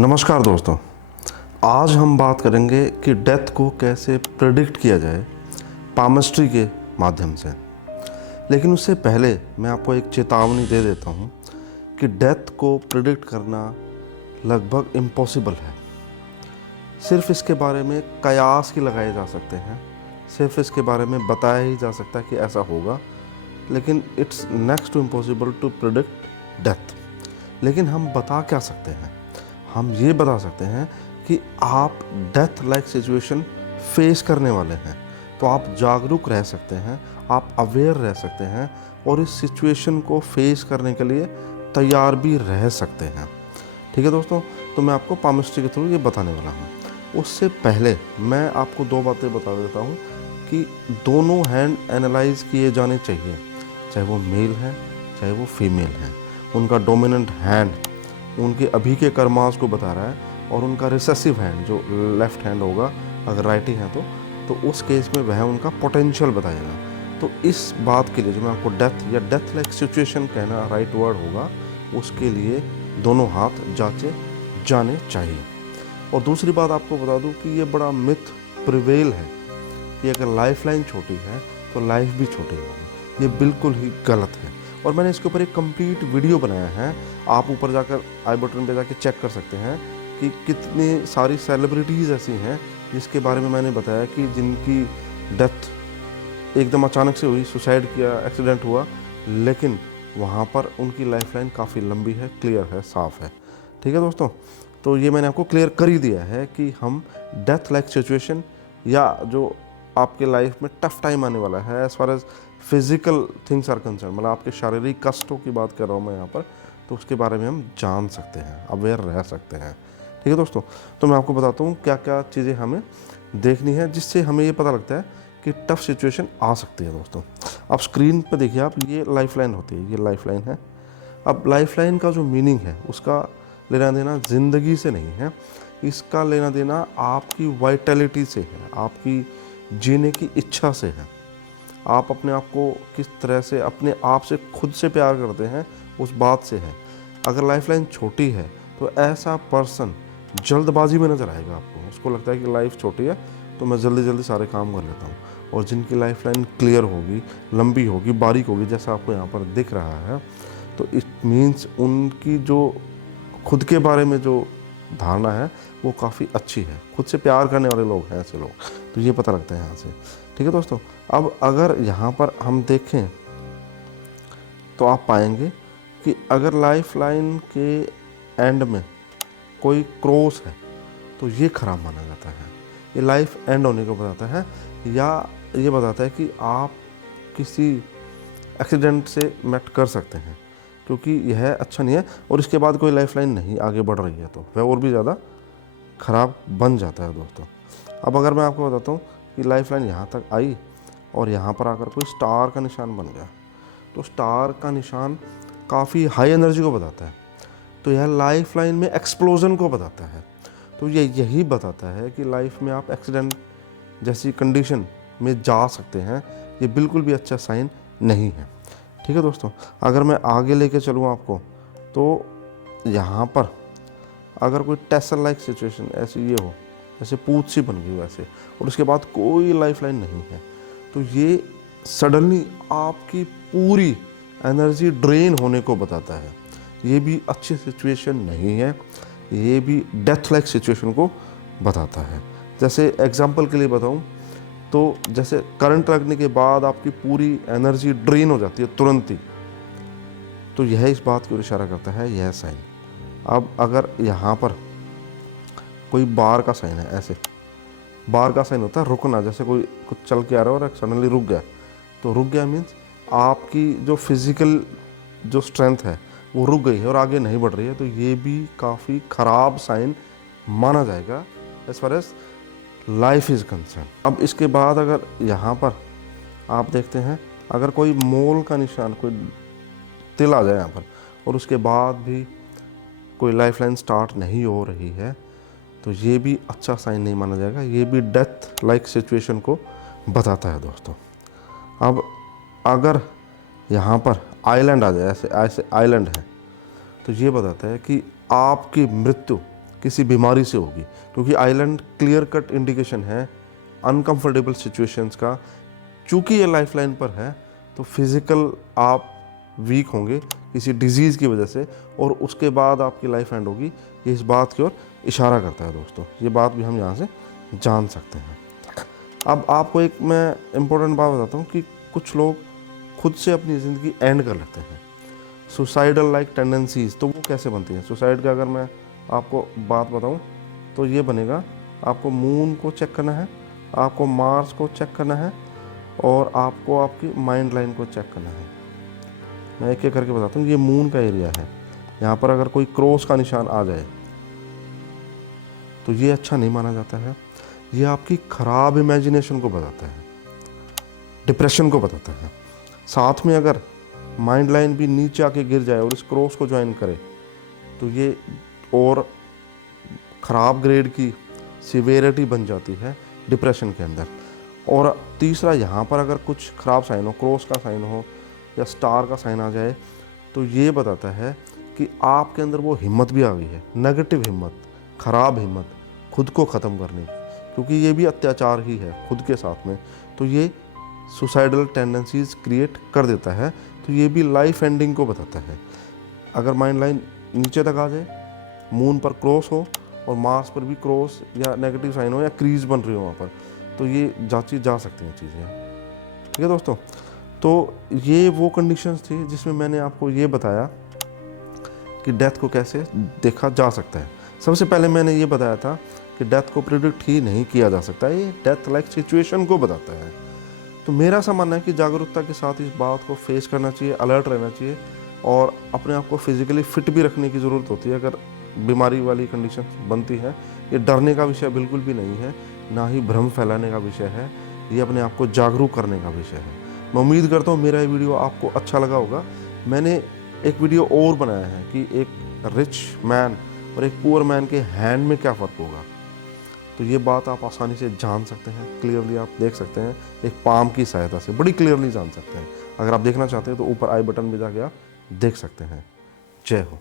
नमस्कार दोस्तों, आज हम बात करेंगे कि डेथ को कैसे प्रेडिक्ट किया जाए पामिस्ट्री के माध्यम से। लेकिन उससे पहले मैं आपको एक चेतावनी दे देता हूँ कि डेथ को प्रेडिक्ट करना लगभग इम्पॉसिबल है। सिर्फ इसके बारे में कयास ही लगाए जा सकते हैं, सिर्फ इसके बारे में बताया ही जा सकता है कि ऐसा होगा, लेकिन it's next to impossible to predict death. लेकिन हम बता क्या सकते हैं? हम ये बता सकते हैं कि आप डेथ लाइक सिचुएशन फेस करने वाले हैं, तो आप जागरूक रह सकते हैं, आप अवेयर रह सकते हैं और इस सिचुएशन को फेस करने के लिए तैयार भी रह सकते हैं। ठीक है दोस्तों, तो मैं आपको पामिस्ट्री के थ्रू ये बताने वाला हूँ। उससे पहले मैं आपको दो बातें बता देता हूँ कि दोनों हैंड एनालाइज किए जाने चाहिए, चाहे वो मेल है चाहे वो फीमेल है। उनका डोमिनेंट हैंड उनके अभी के कर्मास को बता रहा है और उनका रिसेसिव हैंड जो लेफ्ट हैंड होगा, अगर राइटी है तो उस केस में वह उनका पोटेंशियल बताएगा। तो इस बात के लिए जो मैं आपको डेथ या डेथ लाइक सिचुएशन कहना राइट वर्ड होगा, उसके लिए दोनों हाथ जांचे जाने चाहिए। और दूसरी बात आपको बता दूं कि ये बड़ा मिथ प्रिवेल है कि अगर लाइफ लाइन छोटी है तो लाइफ भी छोटी होगी। ये बिल्कुल ही गलत है और मैंने इसके ऊपर एक कंप्लीट वीडियो बनाया है। आप ऊपर जाकर आई बटन पे जाकर चेक कर सकते हैं कि कितनी सारी सेलिब्रिटीज़ ऐसी हैं जिसके बारे में मैंने बताया कि जिनकी डेथ एकदम अचानक से हुई, सुसाइड किया, एक्सीडेंट हुआ, लेकिन वहाँ पर उनकी लाइफ लाइन काफ़ी लंबी है, क्लियर है, साफ़ है। ठीक है दोस्तों, तो ये मैंने आपको क्लियर कर ही दिया है कि हम डेथ लाइक सिचुएशन या जो आपके लाइफ में टफ टाइम आने वाला है as far as physical things are concern, मतलब आपके शारीरिक कष्टों की बात कर रहा हूँ मैं यहाँ पर, तो उसके बारे में हम जान सकते हैं, अवेयर रह सकते हैं। ठीक है दोस्तों, तो मैं आपको बताता हूँ क्या क्या चीज़ें हमें देखनी है जिससे हमें ये पता लगता है कि टफ सिचुएशन आ सकती है। दोस्तों आप स्क्रीन पर देखिए, आप ये लाइफ लाइन होती है, ये लाइफ लाइन है। अब लाइफ लाइन का जो मीनिंग है उसका लेना देना ज़िंदगी से नहीं है, इसका लेना देना आपकी वाइटलिटी से है, आपकी जीने की इच्छा से है। आप अपने आप को किस तरह से अपने आप से खुद से प्यार करते हैं उस बात से है। अगर लाइफ लाइन छोटी है तो ऐसा पर्सन जल्दबाजी में नज़र आएगा आपको, उसको लगता है कि लाइफ छोटी है तो मैं जल्दी जल्दी सारे काम कर लेता हूँ। और जिनकी लाइफ लाइन क्लियर होगी, लंबी होगी, बारीक होगी, जैसा आपको यहाँ पर दिख रहा है, तो इट मीन्स उनकी जो खुद के बारे में जो धारणा है वो काफ़ी अच्छी है, खुद से प्यार करने वाले लोग हैं ऐसे लोग, तो ये पता लगता है यहाँ से। ठीक है दोस्तों, अब अगर यहाँ पर हम देखें तो आप पाएंगे कि अगर लाइफ लाइन के एंड में कोई क्रॉस है तो ये ख़राब माना जाता है, ये लाइफ एंड होने को बताता है, या ये बताता है कि आप किसी एक्सीडेंट से मेट कर सकते हैं, क्योंकि यह अच्छा नहीं है। और इसके बाद कोई लाइफ लाइन नहीं आगे बढ़ रही है तो वह और भी ज़्यादा ख़राब बन जाता है दोस्तों। अब अगर मैं आपको बताता हूँ कि लाइफ लाइन यहाँ तक आई और यहाँ पर आकर कोई स्टार का निशान बन गया, तो स्टार का निशान काफ़ी हाई एनर्जी को बताता है, तो यह लाइफ लाइन में एक्सप्लोजन को बताता है। तो ये यही बताता है कि लाइफ में आप एक्सीडेंट जैसी कंडीशन में जा सकते हैं, ये बिल्कुल भी अच्छा साइन नहीं है। ठीक है दोस्तों, अगर मैं आगे लेके चलूँ आपको, तो यहाँ पर अगर कोई टेसल लाइक सिचुएशन ऐसी ये हो, जैसे पूंछ सी बन गई वैसे, और उसके बाद कोई लाइफ लाइन नहीं है, तो ये सडनली आपकी पूरी एनर्जी ड्रेन होने को बताता है। ये भी अच्छी सिचुएशन नहीं है, ये भी डेथ लाइक सिचुएशन को बताता है। जैसे एग्जांपल के लिए बताऊं तो जैसे करंट लगने के बाद आपकी पूरी एनर्जी ड्रेन हो जाती है तुरंत ही, तो यह इस बात की ओर इशारा करता है, यह साइन। अब अगर यहाँ पर कोई बार का साइन है, ऐसे बार का साइन होता है रुकना, जैसे कोई कुछ चल के आ रहा है और सडनली रुक गया, तो रुक गया मीन्स आपकी जो फिज़िकल जो स्ट्रेंथ है वो रुक गई है और आगे नहीं बढ़ रही है, तो ये भी काफ़ी ख़राब साइन माना जाएगा as far as life is concern. अब इसके बाद अगर यहाँ पर आप देखते हैं, अगर कोई मोल का निशान, कोई तिल आ जाए यहाँ पर और उसके बाद भी कोई लाइफ लाइन स्टार्ट नहीं हो रही है, तो ये भी अच्छा साइन नहीं माना जाएगा, ये भी डेथ लाइक सिचुएशन को बताता है दोस्तों। अब अगर यहाँ पर आइलैंड आ जाए, ऐसे ऐसे आइलैंड है, तो ये बताता है कि आपकी मृत्यु किसी बीमारी से होगी, क्योंकि आइलैंड क्लियर कट इंडिकेशन है अनकंफर्टेबल सिचुएशंस का। चूँकि ये लाइफलाइन पर है तो फिज़िकल आप वीक होंगे किसी डिजीज़ की वजह से, और उसके बाद आपकी लाइफ एंड होगी। ये इस बात की ओर इशारा करता है दोस्तों, ये बात भी हम यहाँ से जान सकते हैं। अब आपको एक मैं इम्पोर्टेंट बात बताता हूँ कि कुछ लोग खुद से अपनी ज़िंदगी एंड कर लेते हैं, सुसाइडल लाइक टेंडेंसीज। तो वो कैसे बनती हैं? सुसाइड का अगर मैं आपको बात बताऊँ तो ये बनेगा, आपको मून को चेक करना है, आपको मार्स को चेक करना है, और आपको आपकी माइंड लाइन को चेक करना है। मैं एक एक करके बताता हूँ। ये मून का एरिया है, यहाँ पर अगर कोई क्रॉस का निशान आ जाए तो ये अच्छा नहीं माना जाता है। ये आपकी ख़राब इमेजिनेशन को बताता है, डिप्रेशन को बताता है। साथ में अगर माइंड लाइन भी नीचे आके गिर जाए और इस क्रॉस को ज्वाइन करे तो ये और ख़राब ग्रेड की सिवियरिटी बन जाती है डिप्रेशन के अंदर। और तीसरा, यहाँ पर अगर कुछ ख़राब साइन हो, क्रॉस का साइन हो या स्टार का साइन आ जाए, तो ये बताता है कि आपके अंदर वो हिम्मत भी आ गई है, नेगेटिव हिम्मत, ख़राब हिम्मत खुद को ख़त्म करने की, क्योंकि ये भी अत्याचार ही है खुद के साथ में। तो ये सुसाइडल टेंडेंसीज क्रिएट कर देता है। तो ये भी लाइफ एंडिंग को बताता है। अगर माइंड लाइन नीचे तक आ जाए, मून पर क्रॉस हो और मार्स पर भी क्रॉस या नेगेटिव साइन हो या क्रीज बन रही हो वहाँ पर, तो ये जांची जा सकती हैं चीज़ें। ठीक है दोस्तों, तो ये वो कंडीशंस थी जिसमें मैंने आपको ये बताया कि डेथ को कैसे देखा जा सकता है। सबसे पहले मैंने ये बताया था कि डेथ को प्रिडिक्ट ही नहीं किया जा सकता, ये डेथ लाइक सिचुएशन को बताता है। तो मेरा ऐसा मानना है कि जागरूकता के साथ इस बात को फेस करना चाहिए, अलर्ट रहना चाहिए, और अपने आप को फिजिकली फिट भी रखने की ज़रूरत होती है अगर बीमारी वाली कंडीशन बनती है। ये डरने का विषय बिल्कुल भी नहीं है, ना ही भ्रम फैलाने का विषय है, ये अपने आप को जागरूक करने का विषय है। मैं उम्मीद करता हूँ मेरा ये वीडियो आपको अच्छा लगा होगा। मैंने एक वीडियो और बनाया है कि एक रिच मैन और एक पुअर मैन के हैंड में क्या फ़र्क होगा। तो ये बात आप आसानी से जान सकते हैं, क्लियरली आप देख सकते हैं, एक पाम की सहायता से बड़ी क्लियरली जान सकते हैं। अगर आप देखना चाहते हैं तो ऊपर आई बटन में जाके आप देख सकते हैं। जय हो।